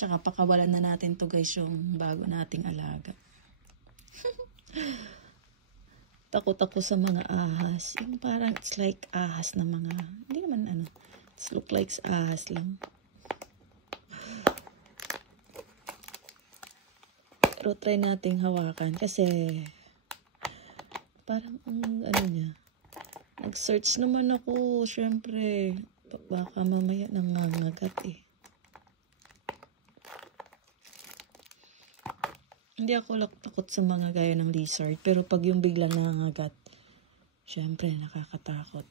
Tsaka pakawalan na natin to guys, yung bago nating alaga. Takot ako sa mga ahas. Yung parang it's like ahas na mga, hindi naman ano, it's look like ahas lang. Pero try nating hawakan kasi parang ano niya. Nag-search naman ako, syempre. Baka mamaya nangangagat eh. Hindi ako takot sa mga gaya ng lizard. Pero pag yung biglang nangangagat, syempre nakakatakot.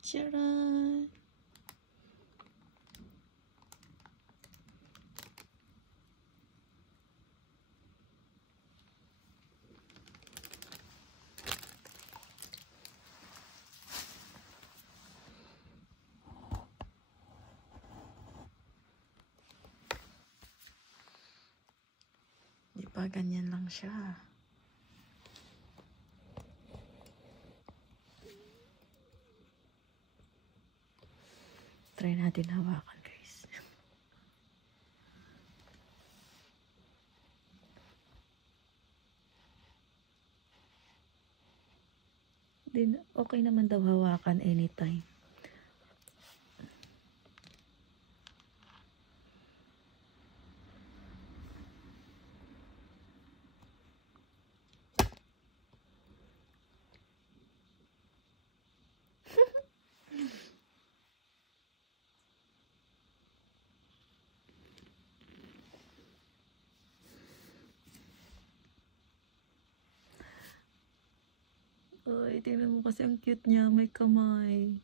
Charan! Di ba ganyan lang siya? Try natin hawakan guys. Okay naman daw hawakan anytime. Ay, tingnan mo kasi ang cute niya. May kamay.